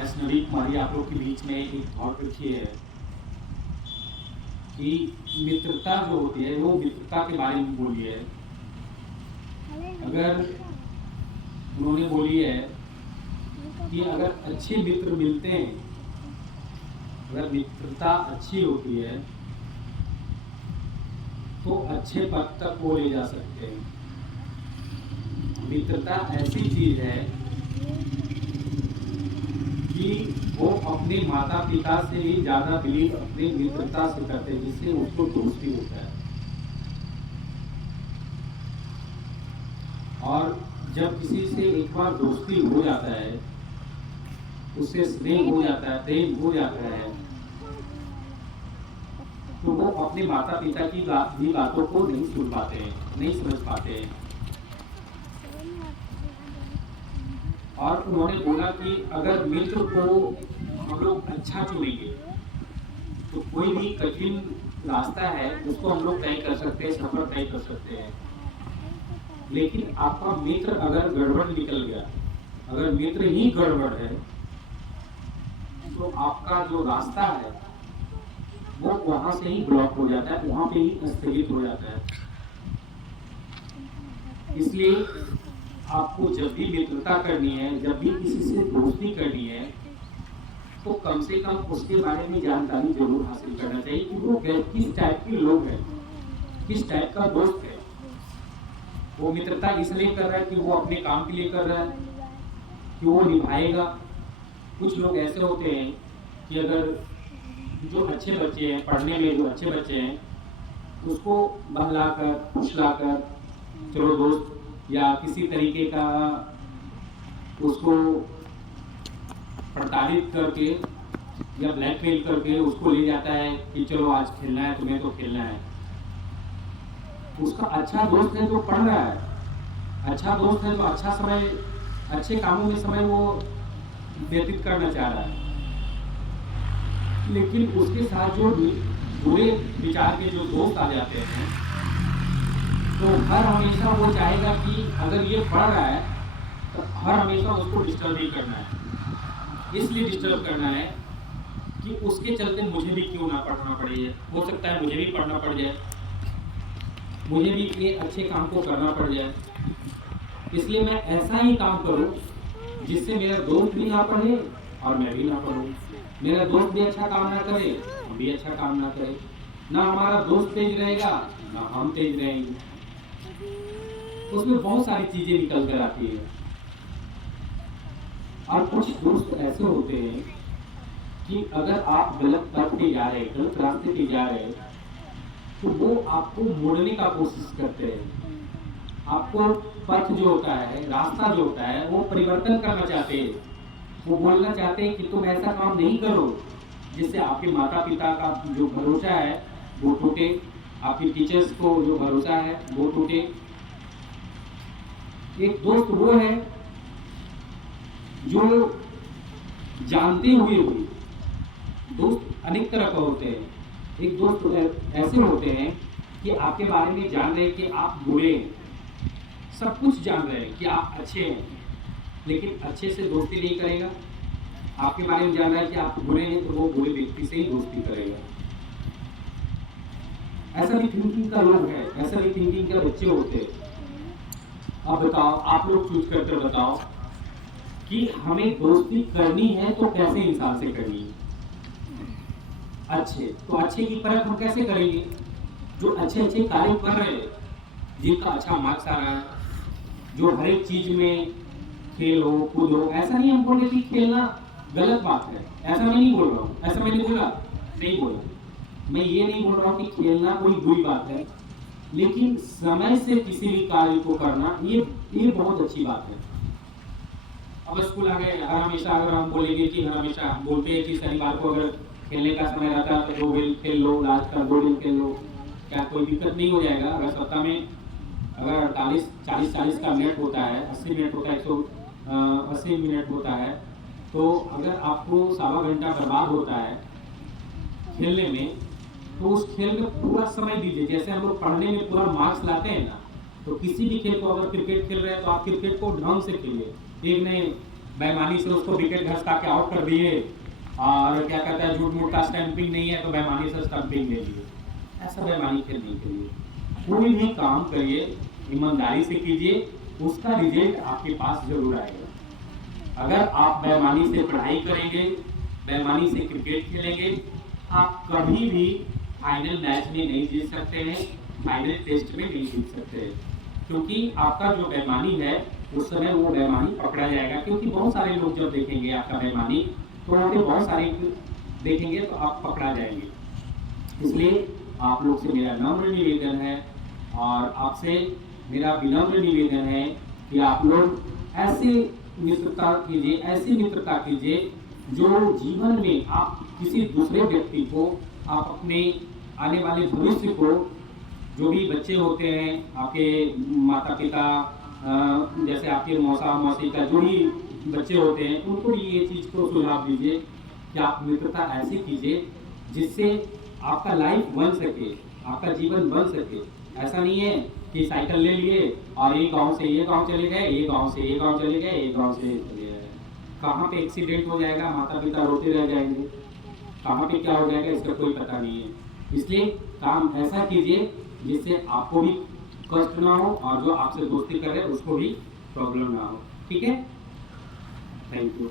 वैष्णवी कुमारी आप लोग के बीच में एक थॉट रखी है कि मित्रता जो होती है वो मित्रता के बारे में बोली है। अगर उन्होंने बोली है कि अगर अच्छे मित्र मिलते हैं, अगर मित्रता अच्छी होती है तो अच्छे पद तक वो ले जा सकते हैं। मित्रता ऐसी चीज है कि वो अपने माता पिता से भी ज्यादा बिलीव अपने मित्रता से करते हैं, जिससे उसको दोस्ती होता है। और जब किसी से एक बार दोस्ती हो जाता है, उससे स्नेह हो जाता है, प्रेम हो जाता है, तो वो अपने माता पिता की भी बातों को नहीं सुन पाते हैं, नहीं समझ पाते हैं। और उन्होंने बोला कि अगर मित्र को हम लोग अच्छा चुनेंगे तो कोई भी कठिन रास्ता है उसको हम लोग तय कर सकते हैं, सफर तय कर सकते हैं। लेकिन आपका मित्र अगर गड़बड़ निकल गया, अगर मित्र ही गड़बड़ है, तो आपका जो रास्ता है वो वहां से ही ब्लॉक हो जाता है, वहां पे ही स्थगित हो जाता है। इसलिए आपको जब भी मित्रता करनी है, जब भी किसी से दोस्ती करनी है, तो कम से कम उसके बारे में जानकारी जरूर हासिल करना चाहिए कि वो किस टाइप के लोग हैं, किस टाइप का दोस्त है। वो मित्रता इसलिए कर रहा है कि वो अपने काम के लिए कर रहा है, कि वो निभाएगा। कुछ लोग ऐसे होते हैं कि अगर जो अच्छे बच्चे हैं, पढ़ने में जो अच्छे बच्चे हैं, उसको बहलाकर फुसलाकर चलो दोस्त, या किसी तरीके का उसको प्रताड़ित करके या ब्लैकमेल करके उसको ले जाता है कि चलो आज खेलना है, तुम्हें तो खेलना है। उसका अच्छा दोस्त है जो पढ़ रहा है, अच्छा दोस्त है जो अच्छा समय, अच्छे कामों में समय वो व्यतीत करना चाह रहा है। लेकिन उसके साथ जो बुरे विचार के जो दोस्त आ जाते हैं, तो हर हमेशा वो चाहेगा कि अगर ये पढ़ रहा है तो हर हमेशा उसको डिस्टर्ब ही करना है। इसलिए डिस्टर्ब करना है कि उसके चलते मुझे भी क्यों ना पढ़ना पड़े। हो सकता है मुझे भी पढ़ना पड़ जाए, मुझे भी ये अच्छे काम को करना पड़ जाए। इसलिए मैं ऐसा ही काम करूं जिससे मेरा दोस्त भी ना पढ़े और मैं भी ना पढ़ूं, मेरा दोस्त भी अच्छा काम ना करे, हम भी अच्छा काम ना करें। ना हमारा दोस्त तेज रहेगा, ना हम तेज रहेंगे। उसमें बहुत सारी चीजें निकल कर आती है। और कुछ दोस्त ऐसे होते हैं कि अगर आप गलत पथ पे जा रहे हैं, गलत रास्ते पे जा रहे हैं, तो वो आपको मोड़ने का कोशिश करते हैं। आपको पथ जो होता है, रास्ता जो होता है, वो परिवर्तन करना चाहते हैं। वो बोलना चाहते हैं कि तुम ऐसा काम नहीं करो जिससे आपके माता पिता का जो भरोसा है वो टूटे, आपके टीचर्स को जो भरोसा है वो टूटे। एक दोस्त वो है जो जानते हुए भी, दोस्त अनेक तरह का होते हैं। एक दोस्त ऐसे होते हैं कि आपके बारे में जान रहे हैं कि आप बुरे हैं, सब कुछ जान रहे हैं कि आप अच्छे हैं, लेकिन अच्छे से दोस्ती नहीं करेगा। आपके बारे में जान रहा है कि आप बुरे हैं, तो वो बुरे व्यक्ति से ही दोस्ती करेगा। ऐसा भी थिंकिंग का लोग है, ऐसा भी थिंकिंग के बच्चे होते हैं। अब बताओ, आप लोग चूज करके बताओ कि हमें दोस्ती करनी है तो कैसे इंसान से करनी है। अच्छे तो अच्छे की परख हम कैसे करेंगे? जो अच्छे अच्छे कार्य कर रहे हैं, जिनका अच्छा मार्क्स आ रहा है, जो हर एक चीज में खेल हो कूद हो। ऐसा नहीं हम बोले कि खेलना गलत बात है, ऐसा मैं नहीं बोल रहा हूँ, ऐसा मैंने बोला नहीं बोला। मैं ये नहीं बोल रहा हूँ कि खेलना कोई बुरी बात है, लेकिन समय से किसी भी कार्य को करना ये बहुत अच्छी बात है। अब स्कूल आ गए, हर हमेशा अगर हम बोलेंगे कि हर हमेशा हम बोलते हैं कि शनिवार को अगर खेलने का समय रहता है तो 2 दिन खेल लो, लास्ट का 2 दिन खेल लो, क्या कोई दिक्कत नहीं हो जाएगा? अगर सप्ताह में अगर 40 का मिनट होता है, 80 मिनट होता है, 180 मिनट होता है, तो अगर आपको 1.25 घंटा बर्बाद होता है खेलने में, तो उस खेल में पूरा समय दीजिए। जैसे हम लोग पढ़ने में पूरा मार्क्स लाते हैं ना, तो किसी भी खेल को, अगर क्रिकेट खेल रहे हैं तो आप क्रिकेट को ढंग से खेलिए। एक नहीं बेईमानी से उसको विकेट घसका के आउट कर दिए, और क्या कहता है झूठ मूठ का स्टंपिंग नहीं है तो बेईमानी से स्टंपिंग ले लिए। ऐसा बेईमानी खेलने के लिए कोई भी काम करिए ईमानदारी से कीजिए, उसका रिजल्ट आपके पास जरूर आएगा। अगर आप बेईमानी से पढ़ाई करेंगे, बेईमानी से क्रिकेट खेलेंगे, आप कभी भी फाइनल मैच में नहीं जीत सकते हैं, फाइनल टेस्ट में नहीं जीत सकते हैं, क्योंकि आपका जो बेईमानी है उस समय वो बेईमानी पकड़ा जाएगा। क्योंकि बहुत सारे लोग जब देखेंगे आपका बेईमानी तो वहाँ पे बहुत सारे देखेंगे तो आप पकड़ा जाएंगे। इसलिए आप लोग से मेरा नम्र निवेदन है और आपसे मेरा विनम्र निवेदन है कि आप लोग ऐसे मित्रता कीजिए, ऐसी मित्रता कीजिए जो जीवन में आप किसी दूसरे व्यक्ति को, आप अपने आने वाले भविष्य को, जो भी बच्चे होते हैं आपके माता पिता, जैसे आपके मौसा मौसी का जो भी बच्चे होते हैं, उनको भी ये चीज़ को सुझाव दीजिए कि आप मित्रता ऐसी कीजिए जिससे आपका लाइफ बन सके, आपका जीवन बन सके। ऐसा नहीं है कि साइकिल ले लिए और एक गांव से ये गांव चले गए, ये गांव से ये गांव चले गए, एक गांव से चले गए, कहाँ पे एक्सीडेंट हो जाएगा, माता पिता रोते रह जाएंगे, कहाँ पे क्या हो जाएगा इसका कोई पता नहीं है। इसलिए काम ऐसा कीजिए जिससे आपको भी कष्ट ना हो और जो आपसे दोस्ती कर रहे हैं उसको भी प्रॉब्लम ना हो। ठीक है, थैंक यू।